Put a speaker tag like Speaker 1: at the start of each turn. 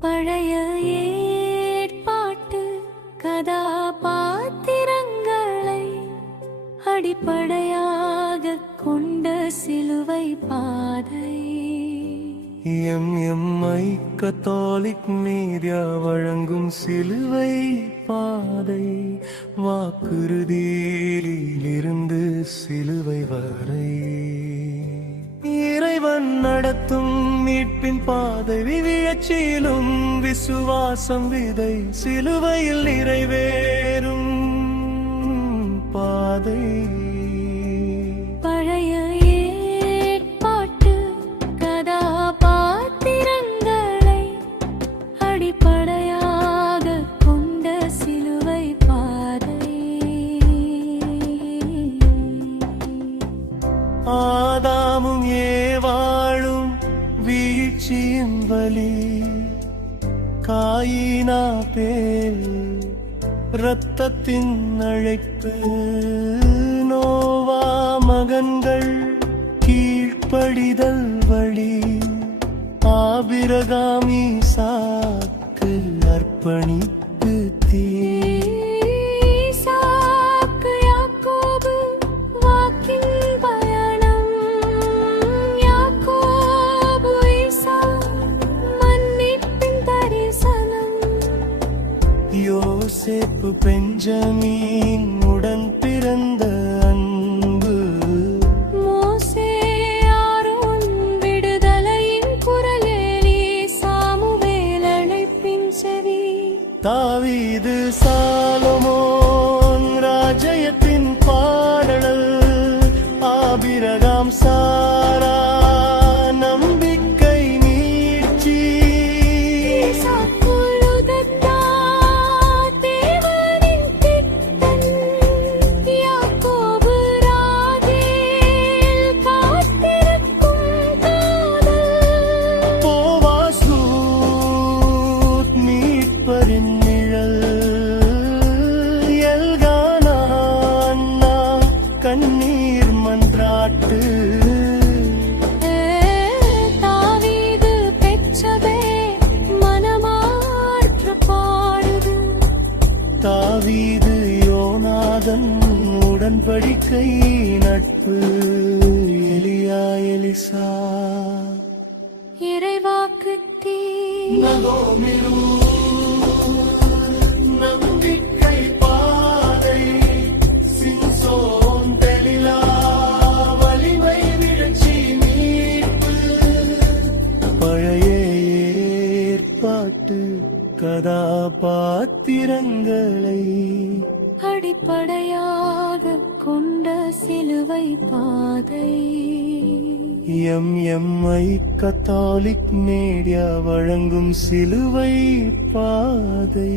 Speaker 1: பழைய ஏற்பாட்டு கதாபாத்திரங்களை அடிப்படையாக கொண்ட சிலுவை பாதை.
Speaker 2: எம் எம்ஐ கத்தாலிக் மீடியா வழங்கும் சிலுவை பாதை. வாக்குறுதியிலிருந்து சிலுவை வரை. நடத்தும் மீட்பின் பாதை விழச்சியிலும் விசுவாசம் விதை சிலுவையில் நிறைவேறும் பாதை. வீழ்ச்சியின் வலி காயினா பேர் இரத்தத்தின் அழைப்பு. நோவா மகன்கள் கீழ்ப்படிதல் வழி ஆபிரகாமி சாக்கு அர்ப்பணிப்பு யோசேப்பு பெஞ்சமீன் உடன் பிறந்த அன்பு.
Speaker 1: மோசே ஆரோன் விடுதலையின் குரலேலி சாமுவேல் அழைப்பின் செவி.
Speaker 2: தாவீது சாலமோன் ராஜ்யத்தின் பாடல் ஆபிரகாம் சாரா நிழல் எல்கானா அண்ணா கண்ணீர் மன்றாட்டு.
Speaker 1: தாவீது
Speaker 2: யோனாதன் உடன்படிக்கை நட்பு. எலியா எலிசா.
Speaker 1: இறைவாக்கு தீ.
Speaker 2: நம்பிக்கை கதாபாத்திரங்களை
Speaker 1: அடிப்படையாக கொண்ட சிலுவை பாதை.
Speaker 2: எம் எம்ஐ கத்தாலிக் மீடியா வழங்கும் சிலுவை பாதை.